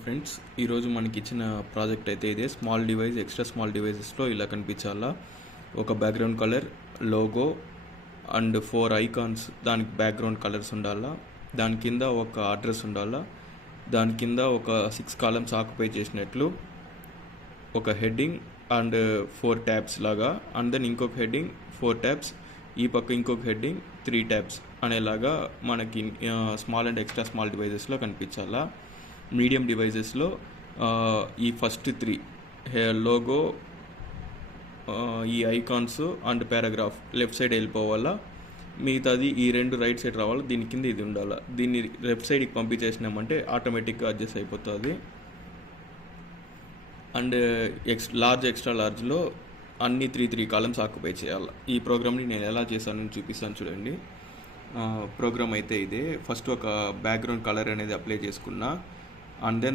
Friends, ఈరోజు మనకి ఇచ్చిన ప్రాజెక్ట్ అయితే ఇదే. స్మాల్ డివైస్, ఎక్స్ట్రా స్మాల్ డివైజెస్లో ఇలా కనిపించాలా. ఒక background colour, logo and 4 icons, దానికి బ్యాక్గ్రౌండ్ కలర్స్ ఉండాలా. దాని కింద ఒక అడ్రస్ ఉండాలా. దాని కింద ఒక 6 కాలమ్స్ ఆక్యుపై చేసినట్లు ఒక హెడ్డింగ్ అండ్ 4 ట్యాబ్స్ లాగా, అండ్ దెన్ ఇంకొక హెడ్డింగ్ 4 ట్యాబ్స్, ఈ పక్క ఇంకొక హెడ్డింగ్ 3 ట్యాబ్స్ అనేలాగా మనకి స్మాల్ అండ్ ఎక్స్ట్రా స్మాల్ డివైజెస్లో కనిపించాలా. మీడియం డివైజెస్లో ఈ ఫస్ట్ 3 లోగో, ఈ icons and paragraph left side వెళ్ళిపోవాలా. మిగతాది ఈ 2 రైట్ సైడ్ రావాలి. దీని కింద ఇది ఉండాలి. దీన్ని లెఫ్ట్ సైడ్కి పంపించేసినామంటే ఆటోమేటిక్గా అడ్జస్ట్ అయిపోతుంది. అండ్ లార్జ్, ఎక్స్ట్రా లార్జ్లో అన్ని 3 కాలమ్స్ ఆక్యుపై చేయాలి. ఈ ప్రోగ్రామ్ని నేను ఎలా చేశానని చూపిస్తాను చూడండి. ప్రోగ్రామ్ అయితే ఇదే. ఫస్ట్ ఒక బ్యాక్గ్రౌండ్ కలర్ అనేది అప్లై చేసుకున్నా, అండ్ దెన్